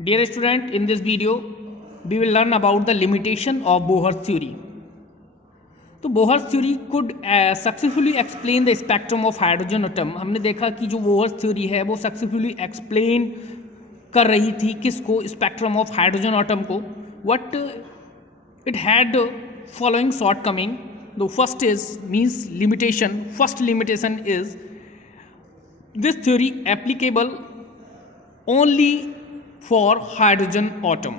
Dear student, in this video, we will learn about the limitation of Bohr's theory. तो Bohr's theory could successfully explain the spectrum of hydrogen atom. हमने देखा कि जो Bohr's theory है वो successfully explain कर रही थी किसको, स्पेक्ट्रम ऑफ हाइड्रोजन एटम को. What it had following short coming. The first is means limitation. First limitation is this theory applicable only for hydrogen atom,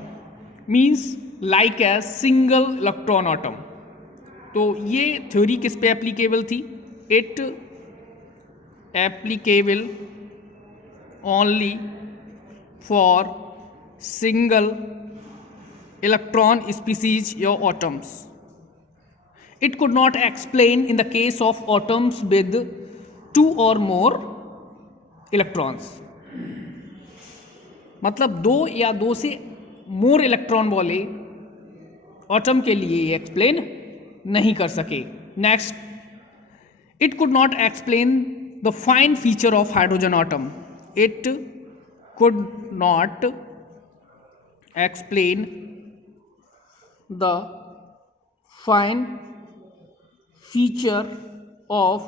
means like a single electron atom. तो ये theory किस पे applicable थी? It applicable only for single electron species या atoms. It could not explain in the case of atoms with 2 or more electrons. मतलब 2 या 2 से more electron वाले एटम के लिए ये एक्सप्लेन नहीं कर सके. Next, it could not explain the fine feature of hydrogen atom. It could not explain the fine feature of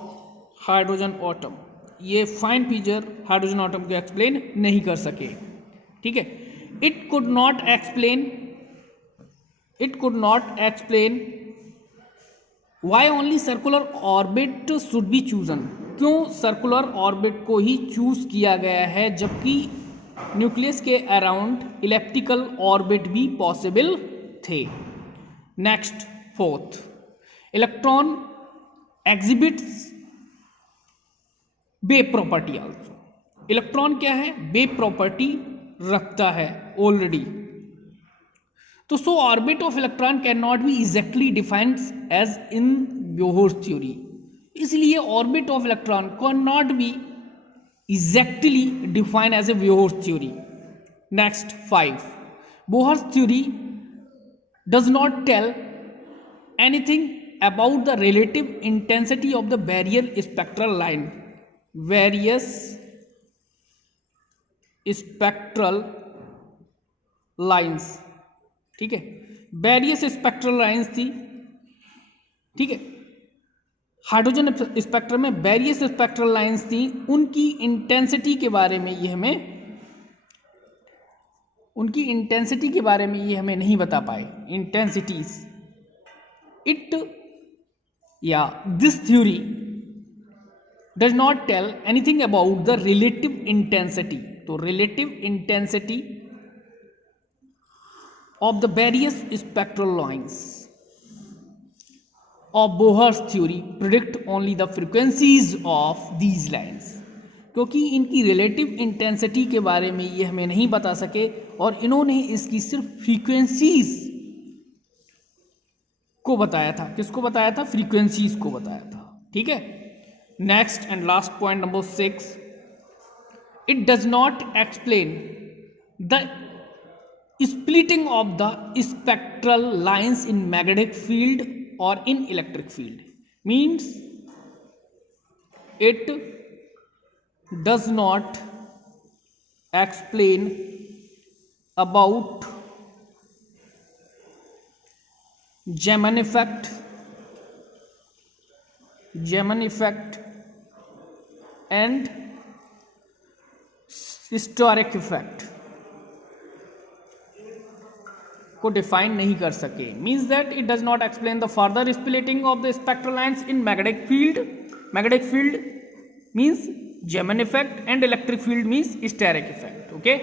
hydrogen atom. ये फाइन फीचर हाइड्रोजन एटम को एक्सप्लेन नहीं कर सके. ठीक है. It could not explain why only circular orbit should be chosen. क्यों circular orbit को ही choose किया गया है जबकि न्यूक्लियस के अराउंड इलेप्टिकल ऑर्बिट भी पॉसिबल थे. Next, fourth, electron exhibits wave property also. Electron क्या है? वेव प्रॉपर्टी रखता है ऑलरेडी. तो so orbit of electron can not be exactly defined as in Bohr's theory. इसलिए orbit of electron can not be exactly defined as a Bohr's theory. Next, 5, Bohr's theory does not tell anything about the relative intensity of the barrier spectral line. Various spectral lines. ठीक है, various spectral lines थी. ठीक है, hydrogen spectrum में various spectral lines थी. उनकी intensity के बारे में ये हमें नहीं बता पाए. Intensities. This theory does not tell anything about the relative intensity. तो relative intensity of the various spectral lines of Bohr's theory predict only the frequencies of these lines. क्योंकि इनकी relative intensity के बारे में ये हमें नहीं बता सके और इन्होंने इसकी सिर्फ frequencies को बताया था. किसको बताया था? frequencies को बताया था. ठीक है. Next and last point, number 6, it does not explain the splitting of the spectral lines in magnetic field or in electric field. Means it does not explain about Zeeman effect and historic effect को define नहीं कर सके. Means that it does not explain the further splitting of the spectral lines in magnetic field means Zeeman effect and electric field means historic effect. Okay.